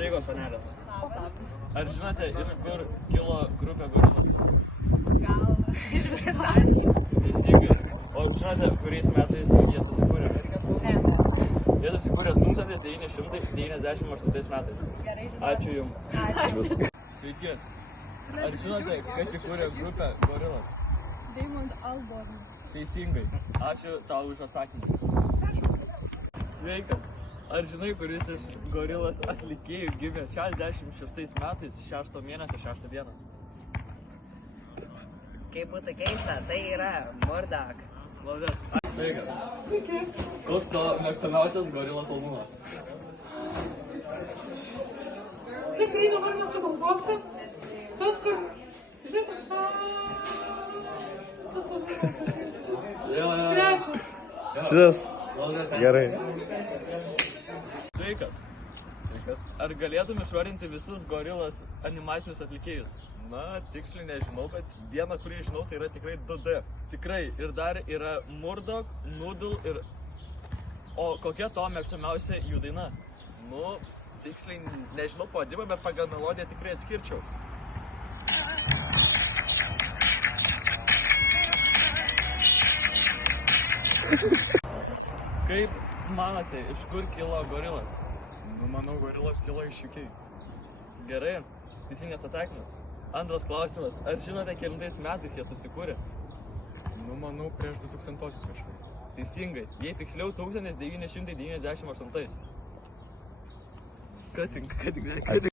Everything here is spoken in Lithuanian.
Sveikos, panelės. Ar žinote, iš kur kilo grupė Gorilas? Gal iš Britanijos. Teisingai. O žinote, kuriais metais jie susikūrė? Ne. Jie susikūrė 1998 metais. Gerai, žinau. Ačiū Jums. Ačiū. Sveiki. Ar žinote, kas įkūrė grupę Gorilas? Damon Albarn. Teisingai. Ačiū tau už atsakymą. Sveikas. Ar žinai, kuris iš Gorilas atlikėjų gimė 66 metais 6 mėnesio 6 dieną? Kaip būtų keista, tai yra Murdoch. Valdės. Sveikas. Koks tavo mėgstamiausias Gorilas albumas? Kaip jį dabar nesugalvosiu? Tas, kur... Trečias. Šitas. Valdės. Gerai. Sveikas. Sveikas. Ar galėtum išvardinti visus Gorilas animacinius atlikėjus? Na, tiksliai nežinau, bet vieną, kurį žinau, tai yra tikrai 2D. Tikrai. Ir dar yra Murdoch, Noodle ir... O kokia to mėgstamiausia jų daina? Nu, tiksliai nežinau pavadimą, bet pagal melodiją tikrai atskirčiau. Kaip manote, iš kur kilo Gorilas? Nu, manau, Gorilas kilo iš UK. Gerai, teisingas atsakymas. Antras klausimas, ar žinote, kelintais metais jie susikūrė? Nu, manau, prieš 2000-osius kažkaip. Teisingai, jei tiksliau 1998. Ką tik.